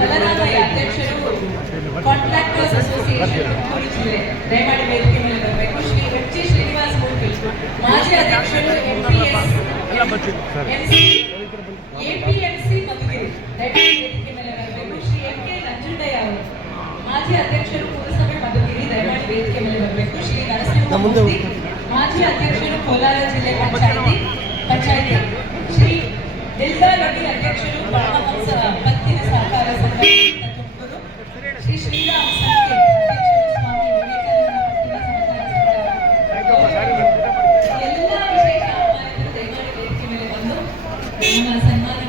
ಬಲರಾಮಯ್ಯ ಅಧ್ಯಕ್ಷರು contractors association ಜಿಲ್ಲೆ ದಯಮಾಡಿ ವೇದಿಕೆ ಮೇಲೆ ಬರಬೇಕು. ಶ್ರೀ ಎಚ್ ಶ್ರೀನಿವಾಸ ಮೂರ್ತಿ ಮಾಜಿ ಅಧ್ಯಕ್ಷರು ಎಪಿಎಂಸಿ ಮಧುಗಿರಿ ದಯಮಾಡಿ ವೇದಿಕೆ ಮೇಲೆ ಬರಬೇಕು. ಶ್ರೀ ಕೆ ನಂಜುಂಡಯ್ಯ ಅವರು ಮಾಜಿ ಅಧ್ಯಕ್ಷರು ಪುರಸಭೆ ಮಧುಗಿರಿ ದಯಮಾಡಿ ವೇದಿಕೆ ಮೇಲೆ ಬರಬೇಕು. ಶ್ರೀ ನರಸಿಂಹಮೂರ್ತಿ ಮಾಜಿ ಅಧ್ಯಕ್ಷರು ಕೋಲಾರ ಜಿಲ್ಲೆ ಪಂಚಾಯಿತಿ ಶ್ರೀ ದಿಲ್ದಾರ್ ರವಿ ಅಧ್ಯಕ್ಷರು ಪರಮಹಂಸ ಪತ್ತಿನ ಸಹಕಾರ ಸಂಘ ತುಮಕೂರು. ಶ್ರೀ ಶ್ರೀರಾಮ್ ಸಂಖ್ಯೆ ಅಧ್ಯಕ್ಷರು ಸ್ವಾಮಿ ವಿವೇಕಾನಂದ ಪತ್ತಿನ ಸಹಕಾರ ಸಂಘ. ಎಲ್ಲ ವಿಶೇಷ ಆಹ್ವಾನಿತರು ದಯಮಾಡಿ ವೇದಿಕೆ ಮೇಲೆ ಬಂದು ನಮ್ಮ ಸನ್ಮಾನ